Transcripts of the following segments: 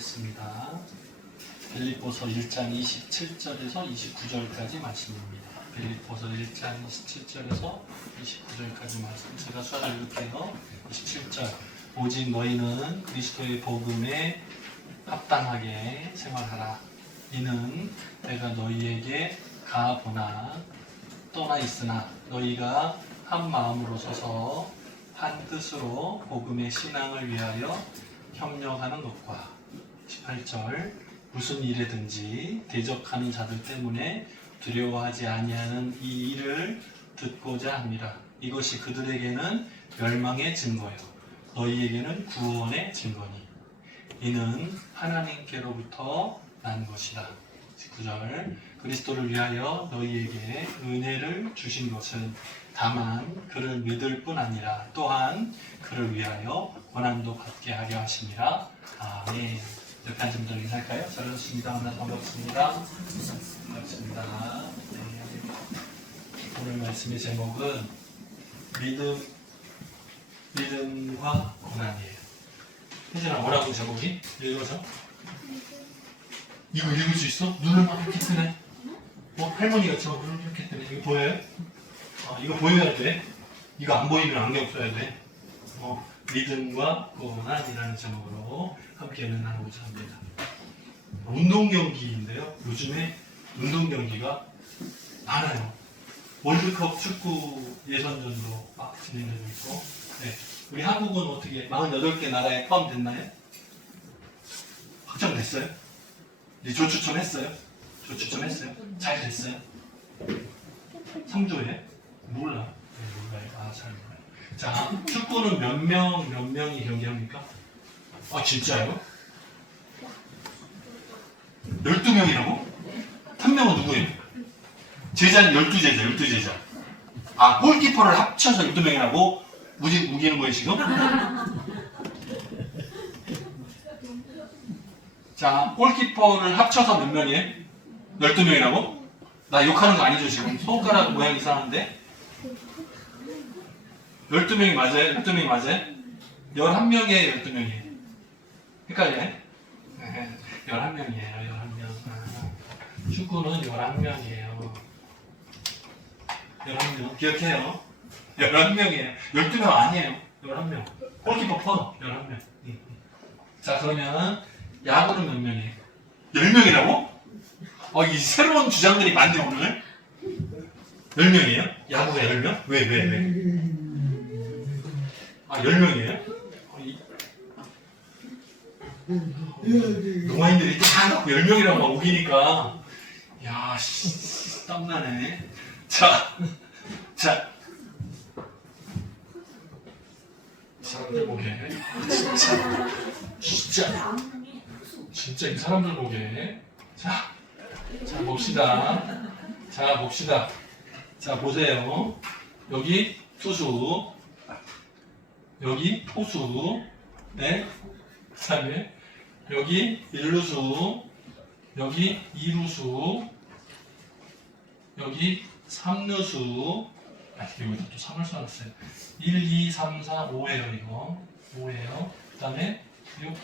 보겠습니다. 빌립보서 1장 27절에서 29절까지 말씀입니다. 빌립보서 1장 27절에서 29절까지 말씀. 제가 수화를 읽을게요. 27절. 오직 너희는 그리스도의 복음에 합당하게 생활하라. 이는 내가 너희에게 가보나 떠나 있으나 너희가 한 마음으로 서서 한 뜻으로 복음의 신앙을 위하여 협력하는 것과 18절 무슨 일에든지 대적하는 자들 때문에 두려워하지 아니하는 이 일을 듣고자 합니다. 이것이 그들에게는 멸망의 증거요 너희에게는 구원의 증거니 이는 하나님께로부터 난 것이다. 19절 그리스도를 위하여 너희에게 은혜를 주신 것은 다만 그를 믿을 뿐 아니라 또한 그를 위하여 고난도 받게 하려 하심이라. 아멘. 옆에 앉은 분들 인사할까요? 잘하셨습니다. 만나서 반갑습니다. 반갑습니다. 네. 오늘 말씀의 제목은 믿음과 고난이에요. 혜진아 뭐라고 제목이? 읽어줘. 이거 읽을 수 있어? 눈을 막 이렇게 뜨네. 할머니가 저 눈을 이렇게 뜨네. 이거 보여요? 이거 보여야 돼. 이거 안 보이면 안경 써야 돼. 믿음과 고난이라는 제목으로 함께 나누고자 합니다. 운동 경기인데요. 요즘에 운동 경기가 많아요. 월드컵 축구 예선전도 막 진행되고 있고. 네. 우리 한국은 어떻게 48개 나라에 포함됐나요? 확정됐어요? 이제 조추첨했어요? 조추첨했어요? 잘 됐어요? 3조에? 몰라. 네, 몰라요. 잘 몰라요. 자, 축구는 몇 명이 경기합니까? 진짜요? 12명이라고? 한 명은 누구예요? 제자는 12제자. 골키퍼를 합쳐서 12명이라고? 우기는 거예요, 지금? 자, 골키퍼를 합쳐서 몇 명이에요? 12명이라고? 나 욕하는 거 아니죠, 지금? 손가락 모양 이상한데? 12명이 맞아요? 12명이 맞아요? 11명이에요, 12명이에요? 헷갈려요? 11명이에요, 11명. 축구는 11명이에요. 11명. 기억해요? 11명이에요. 12명 아니에요. 11명. 골키퍼 포함 11명. 자, 그러면 야구는 몇 명이에요? 10명이라고? 이 새로운 주장들이 많네, 오늘. 10명이에요? 야구가 10명? 왜? 10명이에요? 동아인들이 다 10명이라고 막 우기니까 야, 땀나네. 자 사람들 보게 진짜 이 사람들 보게 자 봅시다. 자 보세요. 여기 투수, 여기 포수, 네, 그 다음에 여기 1루수, 여기 2루수, 여기 3루수, 여기다 또 3을 써놨어요. 1, 2, 3, 4, 5예요, 이거. 5예요. 그 다음에 6.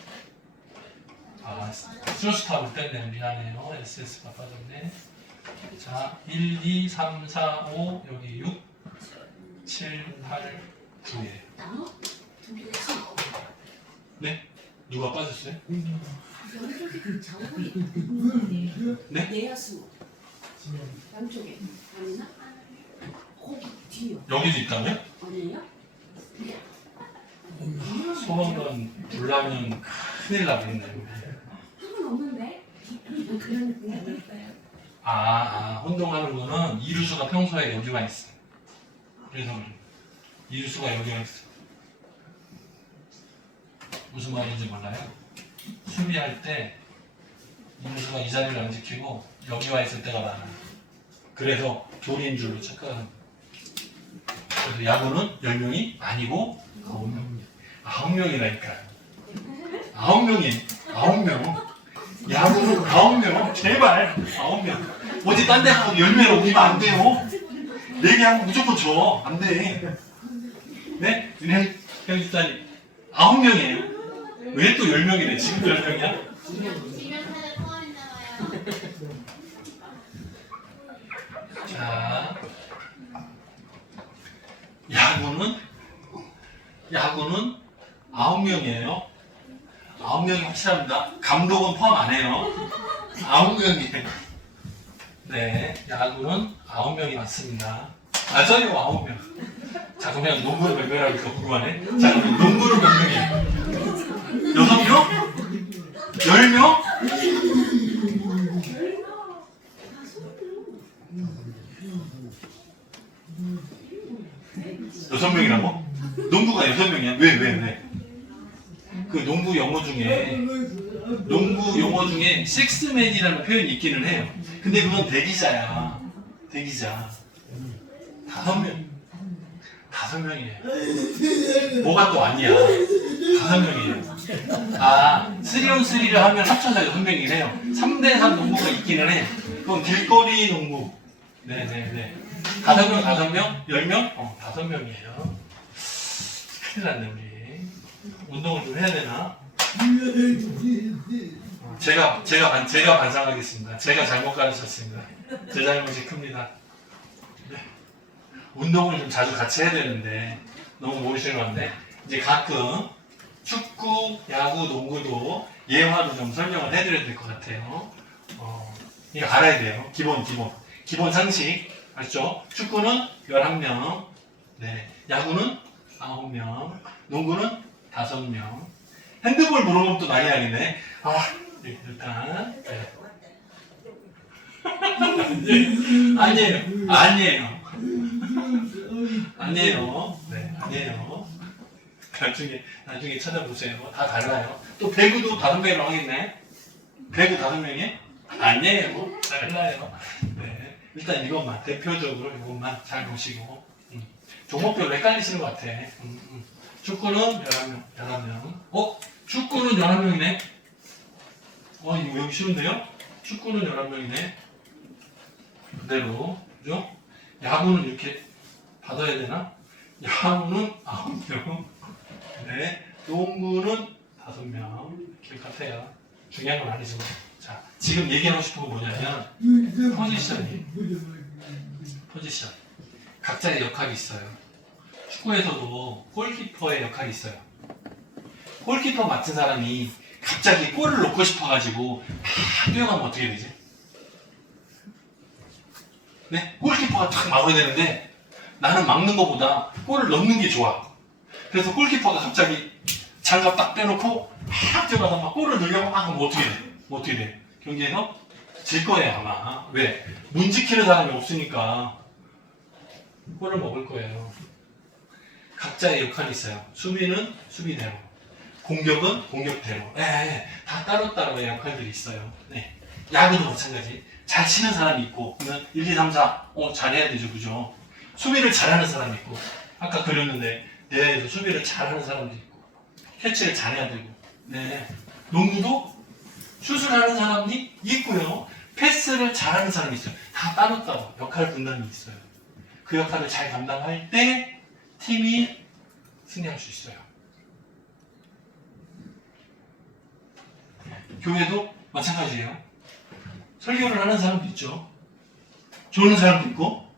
스루스탑을 뗐네. 미안해요. SS가 빠졌네. 자, 1, 2, 3, 4, 5, 여기 6, 7, 8, 9예요. 네? 누가 빠졌어요? 네? 내야수 양쪽에 아니나? 거기 뒤요. 여기도 있다고요? 아니에요? 소방관 불나면 큰일 나겠네요. 한번 없는데? 그런 생각이 있어요. 혼동하는 거는 이루수가 평소에 여기가 있어. 그래서 이루수가 여기가 있어. 무슨 말인지 몰라요? 수비할 때 이루수가 이 자리를 안 지키고 여기 와 있을 때가 많아. 그래서 돌인 줄로 착각하는. 그래서 야구는 10명이 아니고 9명이라니까. 9명. 야구는 9명. 제발 9명. 어디 딴 데 가서 10명 오기면 안 돼요. 얘기하면 무조건 줘. 안 돼. 네? 윤혜 집사님 9명이에요. 왜 또 10명이래? 지금도 10명이야? 지면 사자 포함했나봐요. 자, 야구는 9명이에요. 9명이 확실합니다. 감독은 포함 안 해요. 9명이에요. 네, 야구는 9명이 맞습니다. 맞아요, 9명. 자, 그러면 농구를 몇 명이라고 궁금하네. 자, 그럼 농구를 몇 명이에요? 6명? 10명? 6명이라고? 농구가 6명이야? 왜? 그 농구 용어 중에 식스맨이라는 표현이 있기는 해요. 근데 그건 대기자야. 대기자. 5명이에요. 뭐가 또 아니야. 5명이에요. 아, 3on3를 하면 합쳐서 6명이래요. 3대3 농구가 있기는 해. 그건 길거리 농구. 네네네. 5명? 10명? 5명이에요. 큰일 났네, 우리. 운동을 좀 해야 되나? 제가 반성하겠습니다. 제가 잘못 가르쳤습니다. 제 잘못이 큽니다. 네. 운동을 좀 자주 같이 해야 되는데 너무 모르시는 건데 이제 가끔 축구, 야구, 농구도 예화로 좀 설명을 해드려야 될 것 같아요. 이거 알아야 돼요. 기본 상식 아시죠? 축구는 11명, 네. 야구는 9명, 농구는 5명. 핸드볼 물어보면 또 난리 나겠네. 네, 일단. 네. 아니에요. 네, 아니에요. 나중에 찾아보세요. 다 달라요. 또 배구도 5명이라고 하겠네. 배구 5명이? 아니에요. 달라요. 네. 일단 이것만, 대표적으로 이것만 잘 보시고. 종목별로 헷갈리시는 것 같아. 축구는 11명. 축구는 11명이네? 이거 외우기 쉬운데요? 축구는 11명이네. 그대로. 그죠? 야구는 이렇게 받아야 되나? 야구는 9명. 네. 농구는 5명. 이렇게 같아요. 중요한 건 아니죠. 자, 지금 얘기하고 싶은 건 뭐냐면, 포지션. 각자의 역할이 있어요. 축구에서도 골키퍼의 역할이 있어요. 골키퍼 맡은 사람이 갑자기 골을 넣고 싶어가지고 막 뛰어가면 어떻게 되지? 네? 골키퍼가 딱 막아야 되는데 나는 막는 것보다 골을 넣는 게 좋아. 그래서 골키퍼가 갑자기 장갑 딱 빼놓고 막 뛰어가서 막 골을 넣으려고 막 하면 어떻게 돼? 경기에서 질 거예요 아마. 왜? 문 지키는 사람이 없으니까 골을 먹을 거예요. 각자의 역할이 있어요. 수비는 수비대로, 공격은 공격대로. 다 따로따로의 역할들이 있어요. 네. 야구도 마찬가지. 잘 치는 사람이 있고, 그러면 1, 2, 3, 4, 잘해야 되죠, 그죠? 수비를 잘하는 사람이 있고, 아까 그렸는데, 내야에서 수비를 잘하는 사람도 있고, 캐치를 잘해야 되고, 네. 농구도 슛을 하는 사람이 있고요, 패스를 잘하는 사람이 있어요. 다 따로따로 역할 분담이 있어요. 그 역할을 잘 감당할 때, 팀이 승리할 수 있어요. 교회도 마찬가지예요. 설교를 하는 사람도 있죠. 조는 사람도 있고.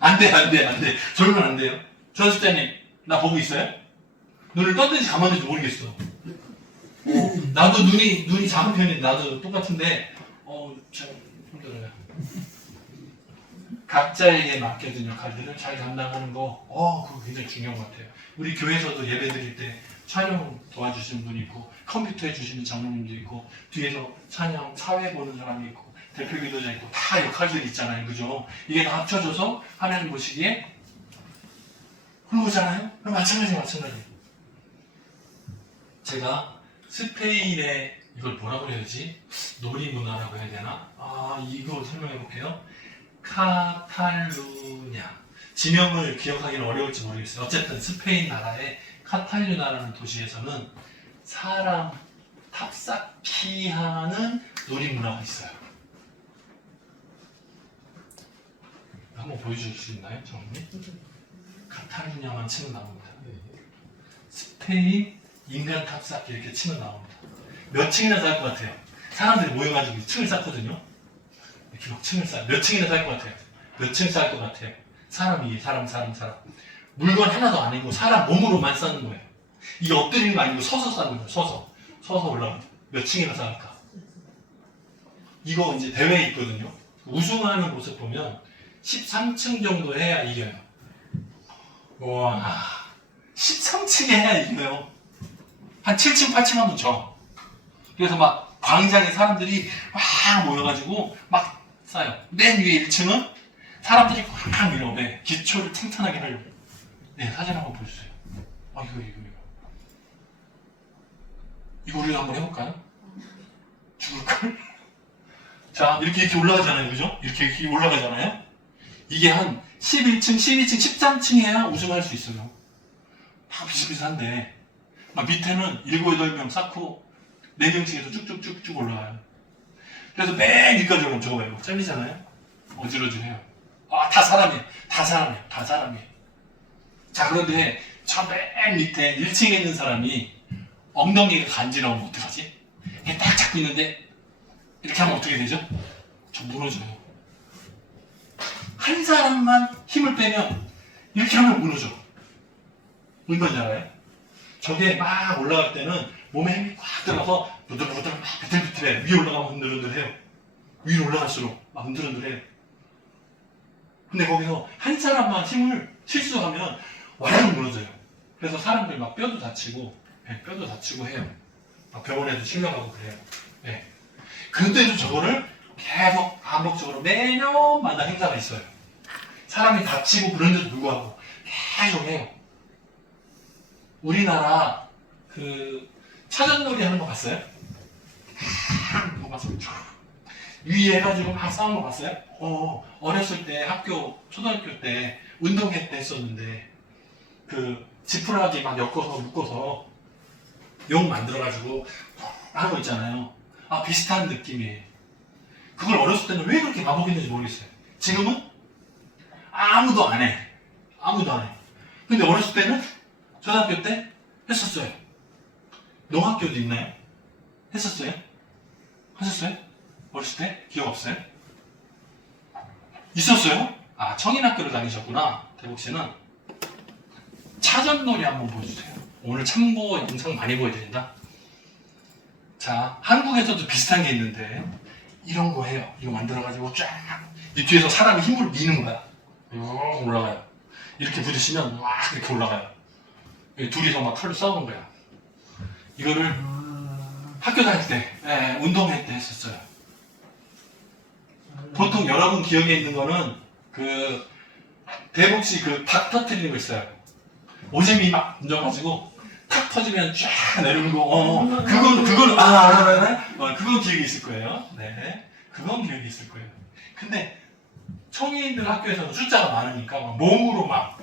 안 돼. 졸면 안 돼요. 조연습자님, 나 보고 있어요? 눈을 떴는지 감았는지 모르겠어. 나도 눈이 작은 편인데, 나도 똑같은데, 참 힘들어요. 각자에게 맡겨진 역할들을 잘 감당하는 거, 그거 굉장히 중요한 것 같아요. 우리 교회에서도 예배 드릴 때 촬영 도와주시는 분이 있고, 컴퓨터 해주시는 장로님도 있고, 뒤에서 찬양, 사회 보는 사람이 있고, 대표 기도자 있고, 다 역할들이 있잖아요. 그죠? 이게 다 합쳐져서 하나님 보시기에 훌륭하잖아요? 그럼 마찬가지예요. 제가 스페인의 이걸 뭐라고 해야 되지? 놀이문화라고 해야 되나? 이거 설명해 볼게요. 카탈루냐. 지명을 기억하기는 어려울지 모르겠어요. 어쨌든 스페인 나라의 카탈루냐라는 도시에서는 사람 탑쌓기 하는 놀이문화가 있어요. 한번 보여줄 수 있나요, 정님? 카탈루냐만 치면 나옵니다. 스페인 인간 탑쌓기 이렇게 치면 나옵니다. 몇 층이나 살 것 같아요? 사람들이 모여가지고 층을 쌓거든요. 이렇게 막 층을 쌓아. 몇 층이나 살 것 같아요? 몇 층 쌓을 것 같아요? 사람이, 사람. 물건 하나도 아니고 사람 몸으로만 쌓는 거예요. 이게 엎드리는 거 아니고 서서 쌓는 거예요. 서서 올라가요. 몇 층이나 쌓을까? 이거 이제 대회에 있거든요. 우승하는 모습 보면 13층 정도 해야 이겨요. 와, 13층에 해야 이겨요. 한 7층, 8층 하면 져. 그래서 막 광장에 사람들이 막 모여가지고 막 쌓여요. 맨 위에 1층은 사람들이 막 밀어. 네, 기초를 튼튼하게 하려고. 네, 사진 한번 보여주세요. 이거 우리가 한번 해볼까요? 죽을걸? 자, 이렇게 올라가잖아요. 그죠? 이렇게 올라가잖아요. 이게 한 11층, 12층, 13층 해야 우승할 수 있어요. 다 비슷비슷한데 막 밑에는 7, 8명 쌓고 4명씩에서 쭉쭉쭉쭉 올라가요. 그래서 맨 위까지 오면 저거 말고 잘리잖아요. 어지러지해요. 아, 다 사람이에요. 자, 그런데 저 맨 밑에 1층에 있는 사람이 엉덩이가 간지러우면 어떡하지? 이게 딱 잡고 있는데 이렇게 하면 어떻게 되죠? 저 무너져요. 한 사람만 힘을 빼면 이렇게 하면 무너져. 뭔 건지 알아요? 저게 막 올라갈 때는 몸에 힘이 꽉 들어가서 부들부들 막 비틀비틀해. 위에 올라가면 흔들흔들해요. 위로 올라갈수록 막 흔들흔들해요. 근데 거기서 한 사람만 힘을 실수하면 완전 무너져요. 그래서 사람들 막 뼈도 다치고 해요. 막 병원에도 실려가고 그래요. 네. 근데도 저거를 계속 반복적으로 매년마다 행사가 있어요. 사람이 다치고 그런데도 불구하고 계속 해요. 우리나라 그 차전놀이 하는 거 봤어요? 못 봤어요. 위에 해가지고 막 싸우는 거 봤어요? 어렸을 때 초등학교 때 운동회 때 했었는데 그 지푸라기 막 엮어서 묶어서 용 만들어가지고 하는 거 있잖아요. 아, 비슷한 느낌이에요. 그걸 어렸을 때는 왜 그렇게 반복했는지 모르겠어요. 지금은 아무도 안 해. 근데 어렸을 때는 초등학교 때 했었어요. 농학교도 있나요? 했었어요? 하셨어요? 어렸을 때? 기억 없어요? 있었어요? 아, 청인학교를 다니셨구나. 대복씨는. 차전놀이 한번 보여주세요. 오늘 참고 영상 많이 보여드린다. 자, 한국에서도 비슷한 게 있는데 이런 거 해요. 이거 만들어가지고 쫙 이 뒤에서 사람이 힘으로 미는 거야. 올라가요. 이렇게 부딪히면 와 이렇게 올라가요. 둘이서 막 칼로 싸우는 거야. 이거를 학교 다닐 때, 운동회 때 했었어요. 보통 여러분 기억에 있는 거는 그 대복씨 그 탁 터트리는 거 있어요. 오줌이 막 얹어가지고 탁 터지면 쫙 내려오는 거. 그건 그건 기억이 있을 거예요. 네, 그건 기억이 있을 거예요. 근데 청인들 학교에서는 숫자가 많으니까 막 몸으로 막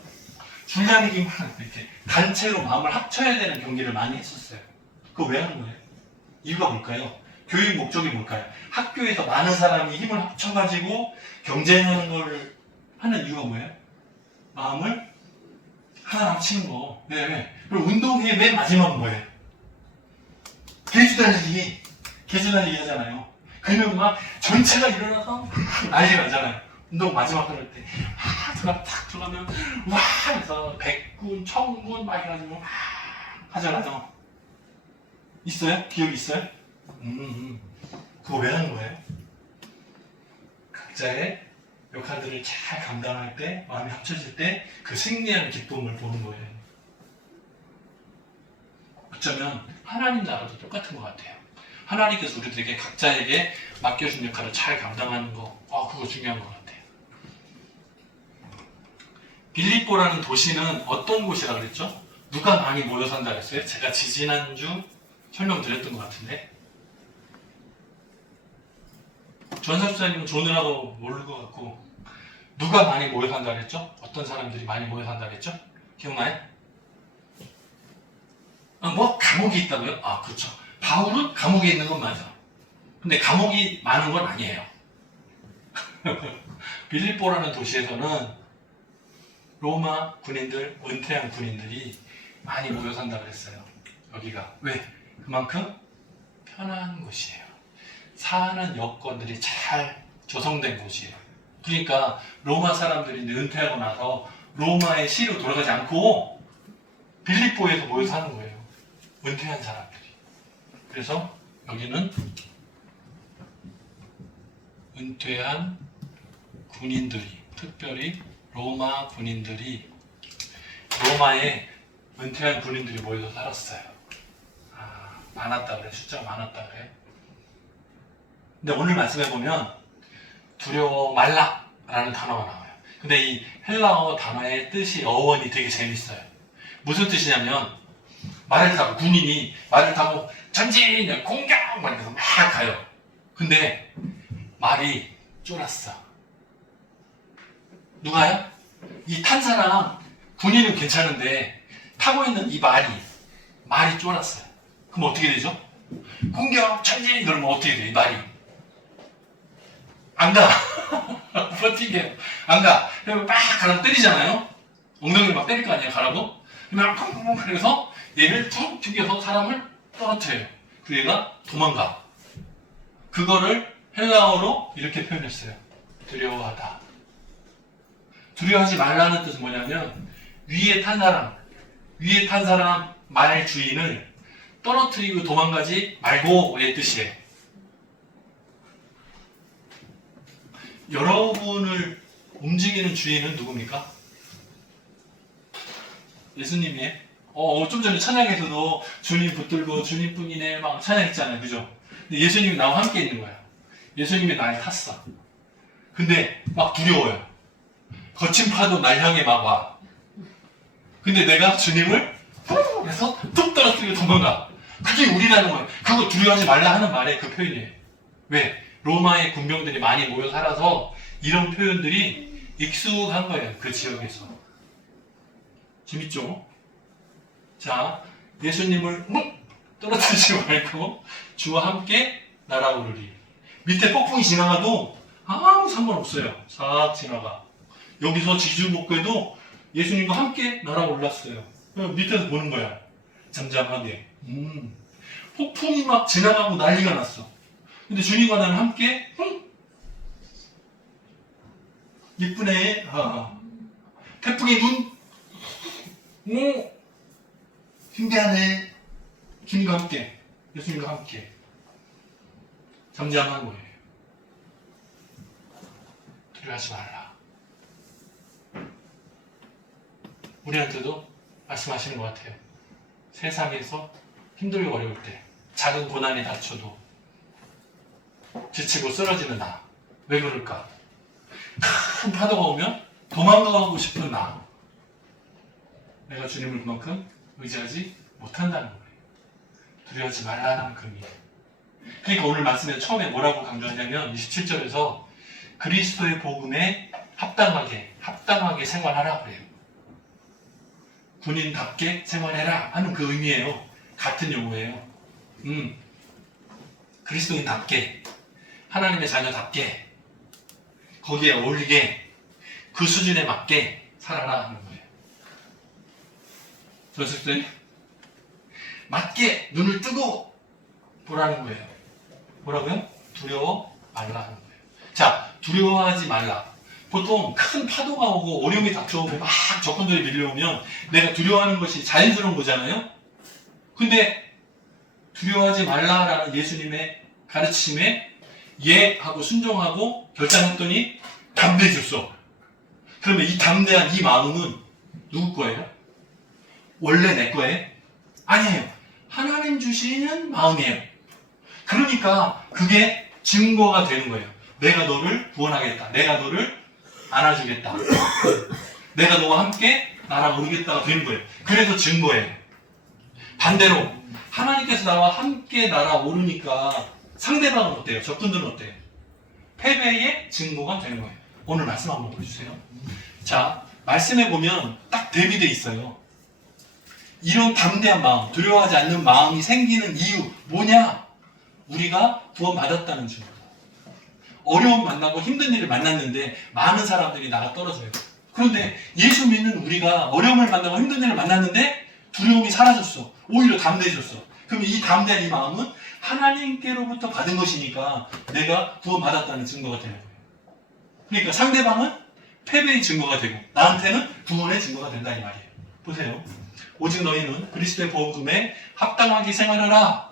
줄다리기 막 이렇게 단체로 마음을 합쳐야 되는 경기를 많이 했었어요. 그거 왜 하는 거예요? 이유가 뭘까요? 교육 목적이 뭘까요? 학교에서 많은 사람이 힘을 합쳐가지고 경쟁하는 걸 하는 이유가 뭐예요? 마음을 하나 합치는 거. 네. 그리고 운동회 맨 마지막은 뭐예요? 개주달리기 하잖아요. 그러면 막 전체가 일어나서 난리가 나잖아요. 운동 마지막 그럴 때 탁 들어가면 와 해서 백군, 청군 막 해가지고 막 하잖아요. 있어요? 기억이 있어요? 그거 왜 하는 거예요? 각자의 역할들을 잘 감당할 때, 마음이 합쳐질 때 그 승리하는 기쁨을 보는 거예요. 어쩌면 하나님 나라도 똑같은 것 같아요. 하나님께서 우리들에게 각자에게 맡겨준 역할을 잘 감당하는 거, 그거 중요한 것 같아요. 빌립보라는 도시는 어떤 곳이라 그랬죠? 누가 많이 모여 산다 그랬어요? 제가 지지난주 설명드렸던 것 같은데 전설사님은 조느라고 모를 것 같고 누가 많이 모여 산다 그랬죠? 어떤 사람들이 많이 모여 산다 그랬죠? 기억나요? 감옥이 있다고요? 그렇죠. 바울은 감옥에 있는 건 맞아. 근데 감옥이 많은 건 아니에요. 빌립보라는 도시에서는 로마 군인들, 은퇴한 군인들이 많이 모여 산다 그랬어요. 여기가. 왜? 그만큼 편한 곳이에요. 사는 여건들이 잘 조성된 곳이에요. 그러니까 로마 사람들이 이제 은퇴하고 나서 로마의 시로 돌아가지 않고 빌립보에서 모여 사는 거예요. 은퇴한 사람들이. 그래서 여기는 은퇴한 군인들이, 특별히 로마 군인들이, 로마에 은퇴한 군인들이 모여서 살았어요. 많았다 그래. 숫자가 많았다 그래. 근데 오늘 말씀해 보면 두려워 말라 라는 단어가 나와요. 근데 이 헬라어 단어의 뜻이, 어원이 되게 재밌어요. 무슨 뜻이냐면, 말을 타고, 군인이 말을 타고 전진, 공격! 막 이러면서 막 가요. 근데 말이 쫄았어. 누가요? 이 탄 사람, 군인은 괜찮은데 타고 있는 이 말이 쫄았어요. 그럼 어떻게 되죠? 공격, 전진! 그러면 어떻게 돼? 이 말이 안 가. 버티게 안 가. 그러면 막 가라고 때리잖아요. 엉덩이를 막 때릴 거 아니에요. 가라고. 그래서 얘를 툭 튕겨서 사람을 떨어뜨려요. 그 얘가 도망가. 그거를 헬라어로 이렇게 표현했어요. 두려워하다. 두려워하지 말라는 뜻은 뭐냐면, 위에 탄 사람 말 주인을 떨어뜨리고 도망가지 말고의 뜻이에요. 여러분을 움직이는 주인은 누굽니까? 예수님이에요. 좀 전에 찬양에서도 주님 붙들고 주님뿐이네 막 찬양했잖아요. 그죠? 근데 예수님이 나와 함께 있는 거야. 예수님이 날 탔어. 근데 막 두려워요. 거친 파도 날 향해 막 와. 근데 내가 주님을 훅 해서 툭 떨어뜨리고 도망가. 그게 우리라는 거예요. 그거 두려워하지 말라 하는 말의 그 표현이에요. 왜? 로마의 군병들이 많이 모여 살아서 이런 표현들이 익숙한 거예요. 그 지역에서. 재밌죠? 자, 예수님을 떨어뜨리지 말고 주와 함께 날아오르리. 밑에 폭풍이 지나가도 아무 상관없어요. 싹 지나가. 여기서 지주목회도 예수님과 함께 날아올랐어요. 밑에서 보는 거야. 잠잠하게. 폭풍이 막 지나가고 난리가 났어. 근데 주님과 나는 함께 이쁘네. 태풍이 신기하네. 주님과 함께, 예수님과 함께 잠잠한 거예요. 두려워하지 말라. 우리한테도 말씀하시는 것 같아요. 세상에서 힘들고 어려울 때, 작은 고난이 닥쳐도 지치고 쓰러지는 나. 왜 그럴까? 큰 파도가 오면 도망가고 싶은 나. 내가 주님을 그만큼 의지하지 못한다는 거예요. 두려워하지 말라는 금이에요. 그러니까 오늘 말씀에 처음에 뭐라고 강조하냐면 27절에서 그리스도의 복음에 합당하게 생활하라 그래요. 군인답게 생활해라 하는 그 의미예요. 같은 용어예요. 그리스도인답게, 하나님의 자녀답게, 거기에 어울리게, 그 수준에 맞게 살아라 하는 거예요. 저스들 맞게 눈을 뜨고 보라는 거예요. 뭐라고요? 두려워 말라 하는 거예요. 자, 두려워하지 말라. 보통 큰 파도가 오고 어려움이 닥쳐오고 막 적군들이 밀려오면 내가 두려워하는 것이 자연스러운 거잖아요. 근데 두려워하지 말라라는 예수님의 가르침에 예하고 순종하고 결단했더니 담대해졌어. 그러면 이 담대한 이 마음은 누구 거예요? 원래 내 거예요? 아니에요. 하나님 주시는 마음이에요. 그러니까 그게 증거가 되는 거예요. 내가 너를 구원하겠다. 내가 너를 안아주겠다. 내가 너와 함께 날아오르겠다가 되는 거예요. 그래서 증거예요. 반대로 하나님께서 나와 함께 날아오르니까 상대방은 어때요? 적군들은 어때요? 패배의 증거가 되는 거예요. 오늘 말씀 한번 보여주세요. 자, 말씀에 보면 딱 대비되어 있어요. 이런 담대한 마음, 두려워하지 않는 마음이 생기는 이유 뭐냐? 우리가 구원받았다는 증거. 어려움 만나고 힘든 일을 만났는데 많은 사람들이 나가 떨어져요. 그런데 예수 믿는 우리가 어려움을 만나고 힘든 일을 만났는데 두려움이 사라졌어. 오히려 담대해졌어. 그럼 이 담대한 이 마음은 하나님께로부터 받은 것이니까 내가 구원받았다는 증거가 되는 거예요. 그러니까 상대방은 패배의 증거가 되고 나한테는 구원의 증거가 된다 이 말이에요. 보세요. 오직 너희는 그리스도의 복음에 합당하게 생활하라.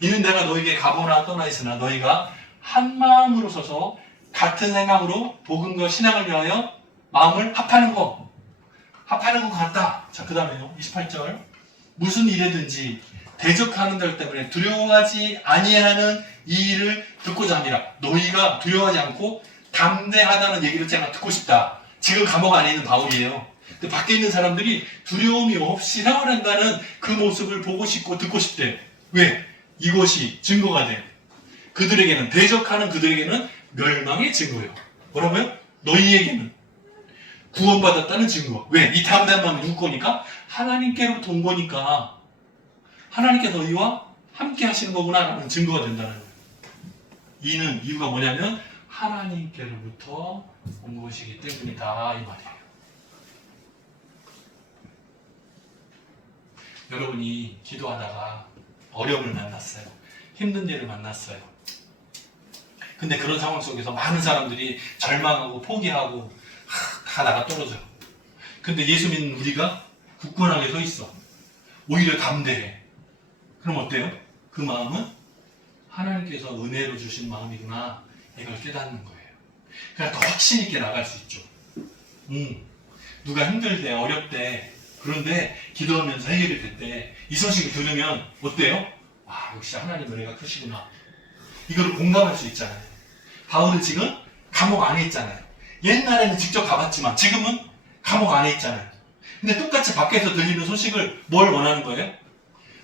이는 내가 너희에게 가보나 떠나 있으나 너희가 한 마음으로 서서 같은 생각으로 복음과 신앙을 위하여 마음을 합하는 것 같다. 자, 그 다음에요. 28절. 무슨 일에든지 대적하는 들 때문에 두려워하지 아니하는 이 일을 듣고자 합니다. 너희가 두려워하지 않고 담대하다는 얘기를 제가 듣고 싶다. 지금 감옥 안에 있는 바울이에요. 근데 밖에 있는 사람들이 두려움이 없이 생활한다는 그 모습을 보고 싶고 듣고 싶대요. 왜? 이것이 증거가 돼요. 그들에게는, 대적하는 그들에게는 멸망의 증거예요. 뭐라고요? 너희에게는 구원받았다는 증거. 왜? 이 담대한 마음이 누구 거니까? 하나님께로부터 온 거니까 하나님께 너희와 함께 하시는 거구나 라는 증거가 된다는 거예요. 이는 이유가 뭐냐면 하나님께로부터 온 것이기 때문이다 이 말이에요. 여러분이 기도하다가 어려움을 만났어요. 힘든 일을 만났어요. 근데 그런 상황 속에서 많은 사람들이 절망하고 포기하고 다 나가 떨어져요. 근데 예수 믿는 우리가 굳건하게 서 있어. 오히려 담대해. 그럼 어때요? 그 마음은 하나님께서 은혜로 주신 마음이구나 이걸 깨닫는 거예요. 그러니까 더 확신 있게 나갈 수 있죠. 누가 힘들대 어렵대 그런데 기도하면서 해결이 됐대 이 소식을 들으면 어때요? 와 역시 하나님 은혜가 크시구나 이걸 공감할 수 있잖아요. 바울은 지금 감옥 안에 있잖아요. 옛날에는 직접 가봤지만 지금은 감옥 안에 있잖아요. 근데 똑같이 밖에서 들리는 소식을 뭘 원하는 거예요?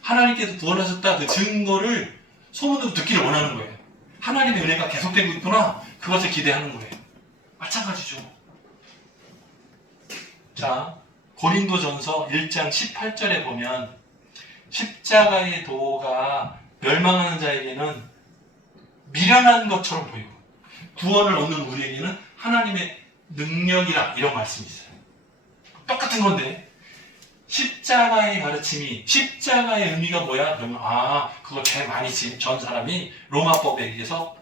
하나님께서 구원하셨다 그 증거를 소문으로 듣기를 원하는 거예요. 하나님의 은혜가 계속되고 있구나 그것을 기대하는 거예요. 마찬가지죠. 자, 고린도전서 1장 18절에 보면 십자가의 도가 멸망하는 자에게는 미련한 것처럼 보이고 구원을 얻는 우리에게는 하나님의 능력이라 이런 말씀이 있어요. 똑같은 건데 십자가의 가르침이 십자가의 의미가 뭐야? 그러면 그거 제일 많이 전 사람이 로마법에 의해서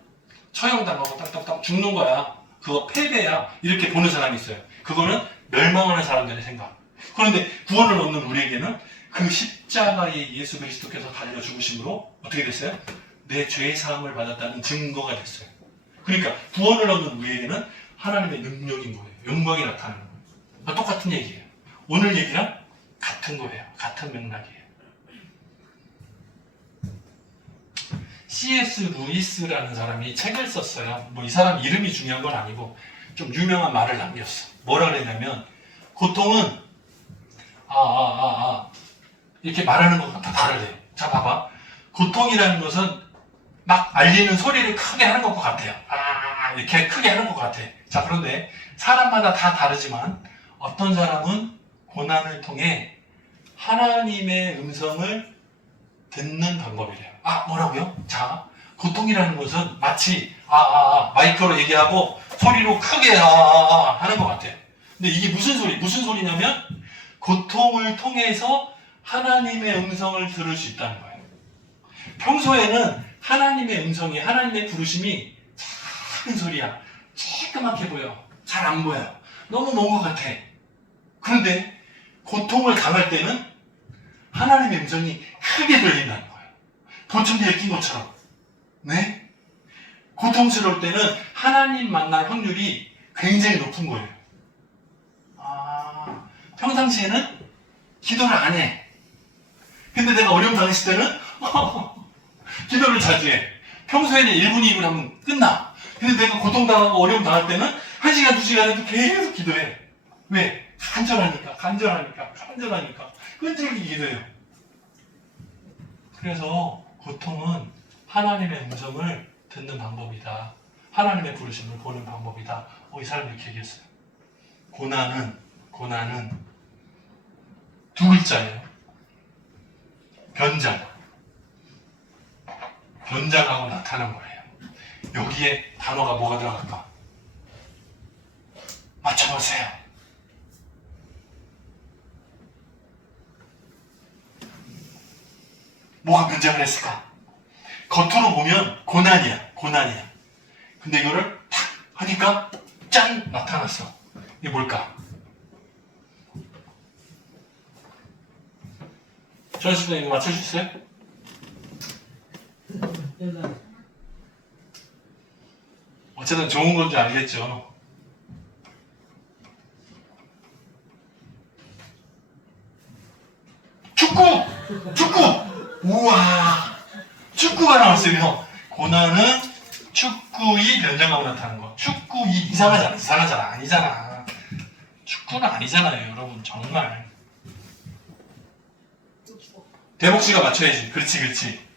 처형당하고 딱딱딱 죽는 거야. 그거 패배야. 이렇게 보는 사람이 있어요. 그거는 멸망하는 사람들의 생각. 그런데 구원을 얻는 우리에게는 그 십자가의 예수 그리스도께서 달려 죽으심으로 어떻게 됐어요? 내 죄의 사함을 받았다는 증거가 됐어요. 그러니까 구원을 얻는 우리에게는 하나님의 능력인 거예요. 영광이 나타나는 거예요. 똑같은 얘기예요. 오늘 얘기랑 같은 거예요. 같은 맥락이에요. C.S. 루이스라는 사람이 책을 썼어요. 뭐 이 사람 이름이 중요한 건 아니고 좀 유명한 말을 남겼어. 뭐라 그랬냐면 고통은 이렇게 말하는 것과 다 다르대요. 자 봐봐. 고통이라는 것은 막 알리는 소리를 크게 하는 것 같아요. 이렇게 크게 하는 것 같아. 자 그런데 사람마다 다 다르지만 어떤 사람은 고난을 통해 하나님의 음성을 듣는 방법이래요. 뭐라고요? 자, 고통이라는 것은 마치 마이크로 얘기하고 소리로 크게 하는 것 같아요. 근데 이게 무슨 소리냐면 고통을 통해서 하나님의 음성을 들을 수 있다는 거예요. 평소에는 하나님의 음성이 하나님의 부르심이 작은 소리야. 쬐끄맣게 보여. 잘 안 보여. 너무 먼 것 같아. 그런데 고통을 당할 때는 하나님의 음성이 크게 들린다는 거예요. 보청기에 낀 것처럼. 네? 고통스러울 때는 하나님 만날 확률이 굉장히 높은 거예요. 평상시에는 기도를 안 해. 근데 내가 어려움 당했을 때는 기도를 자주 해. 평소에는 1분, 2분 하면 끝나. 근데 내가 고통당하고 어려움 당할 때는 1시간, 2시간 해도 계속 기도해. 왜? 간절하니까. 끈질기게 기도해요. 그래서 고통은 하나님의 음성을 듣는 방법이다. 하나님의 부르심을 보는 방법이다. 이 사람이 이렇게 얘기했어요. 고난은 두 글자예요. 변장하고 나타난 거예요. 여기에 단어가 뭐가 들어갈까? 맞춰보세요. 뭐가 변장을 했을까? 겉으로 보면 고난이야. 고난이야. 근데 이거를 탁 하니까 짠! 나타났어. 이게 뭘까? 전시도 이거 맞출 수 있어요? 어쨌든 좋은 건지 알겠죠? 축구! 축구! 우와! 축구가 나왔어요. 고난은 축구의 변장하고 나타나는 거. 축구의 이상하잖아. 이상하잖아. 아니잖아. 축구는 아니잖아요, 여러분. 정말. 대복 씨가 맞춰야지. 그렇지, 그렇지.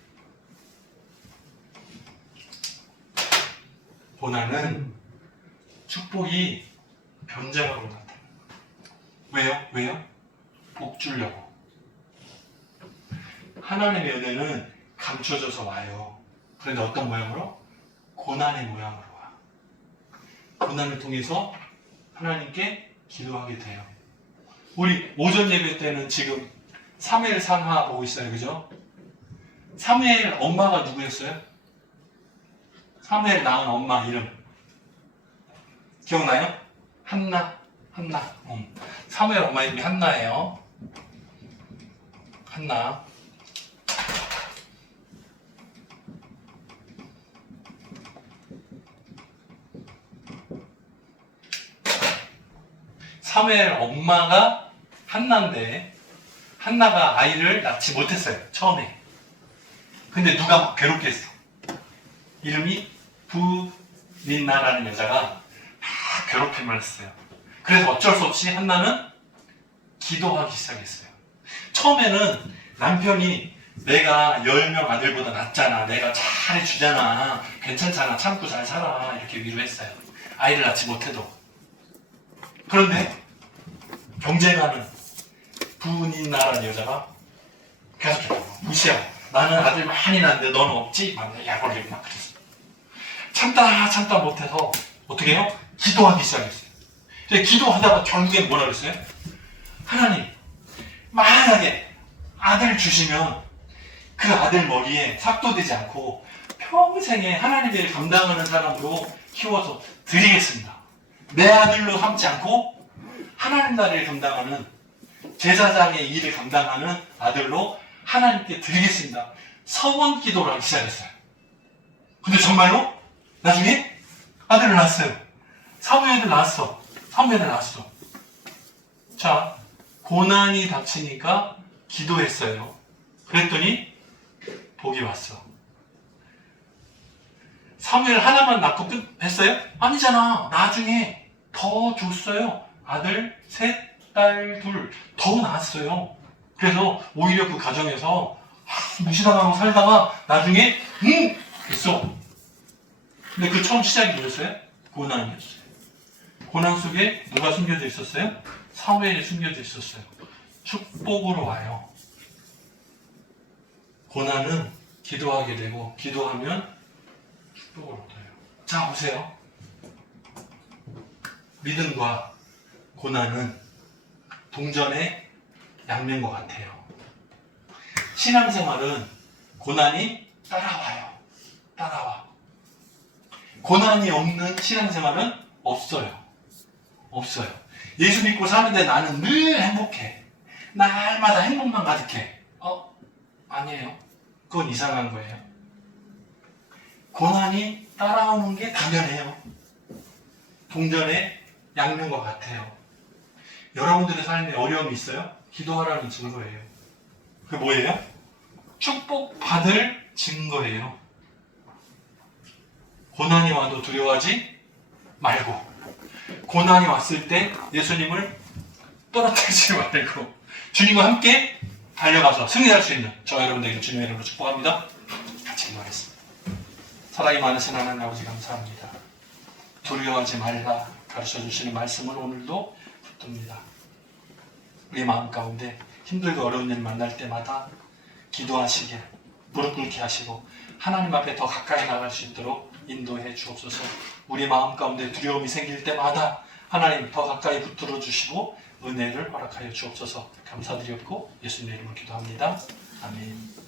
고난은 축복이 변장하고 나타나. 왜요? 왜요? 복 주려고. 하나님의 은혜는 감춰져서 와요. 그런데 어떤 모양으로? 고난의 모양으로 와. 고난을 통해서 하나님께 기도하게 돼요. 우리 오전 예배 때는 지금 사무엘 상하 보고 있어요. 그죠? 사무엘 엄마가 누구였어요? 사무엘 낳은 엄마 이름 기억나요? 한나. 사무엘 엄마 이름이 한나예요. 한나. 사무엘 엄마가 한나인데 한나가 아이를 낳지 못했어요. 처음에. 근데 누가 막 괴롭게 했어. 이름이 부닌나라는 여자가 막 괴롭힘을 했어요. 그래서 어쩔 수 없이 한나는 기도하기 시작했어요. 처음에는 남편이 내가 10명 아들보다 낫잖아. 내가 잘해주잖아. 괜찮잖아. 참고 잘 살아. 이렇게 위로했어요. 아이를 낳지 못해도. 그런데 경쟁하는 부닌나라는 여자가 계속해요. 무시하고. 나는 아들 많이 낳는데 너는 없지? 막 약올리고 막 그랬어. 참다 못해서 어떻게 해요? 기도하기 시작했어요. 기도하다가 결국엔 뭐라 그랬어요? 하나님, 만약에 아들 주시면 그 아들 머리에 삭도 되지 않고 평생에 하나님의 일을 감당하는 사람으로 키워서 드리겠습니다. 내 아들로 삼지 않고 하나님 나라를 감당하는 제사장의 일을 감당하는 아들로 하나님께 드리겠습니다. 서원 기도를 하기 시작했어요. 근데 정말로 나중에 아들을 낳았어요. 사무엘을 낳았어. 자, 고난이 닥치니까 기도했어요. 그랬더니 복이 왔어. 사무엘 하나만 낳고 끝했어요? 아니잖아. 나중에 더 줬어요. 아들 셋, 딸 둘 더 낳았어요. 그래서 오히려 그 가정에서 무시당하고 살다가 나중에 됐어. 근데 그 처음 시작이 뭐였어요? 고난이었어요. 고난 속에 누가 숨겨져 있었어요? 사무엘이 숨겨져 있었어요. 축복으로 와요. 고난은 기도하게 되고 기도하면 축복을 얻어요. 자, 보세요. 믿음과 고난은 동전의 양면과 같아요. 신앙생활은 고난이 따라와. 고난이 없는 신앙생활은 없어요. 예수 믿고 사는데 나는 늘 행복해. 날마다 행복만 가득해. 아니에요. 그건 이상한 거예요. 고난이 따라오는 게 당연해요. 동전의 양면과 같아요. 여러분들의 삶에 어려움이 있어요? 기도하라는 증거예요. 그게 뭐예요? 축복받을 증거예요. 고난이 와도 두려워하지 말고, 고난이 왔을 때 예수님을 떨어뜨리지 말고 주님과 함께 달려가서 승리할 수 있는 저 여러분들에게 주님의 이름으로 축복합니다. 같이 기도하겠습니다. 사랑이 많으신 하나님 아버지 감사합니다. 두려워하지 말라 가르쳐주시는 말씀을 오늘도 붙듭니다. 우리 마음 가운데 힘들고 어려운 일 만날 때마다 기도하시게, 무릎 꿇게 하시고 하나님 앞에 더 가까이 나갈 수 있도록 인도해 주옵소서. 우리 마음 가운데 두려움이 생길 때마다 하나님 더 가까이 붙들어 주시고 은혜를 허락하여 주옵소서. 감사드렸고 예수님의 이름으로 기도합니다. 아멘.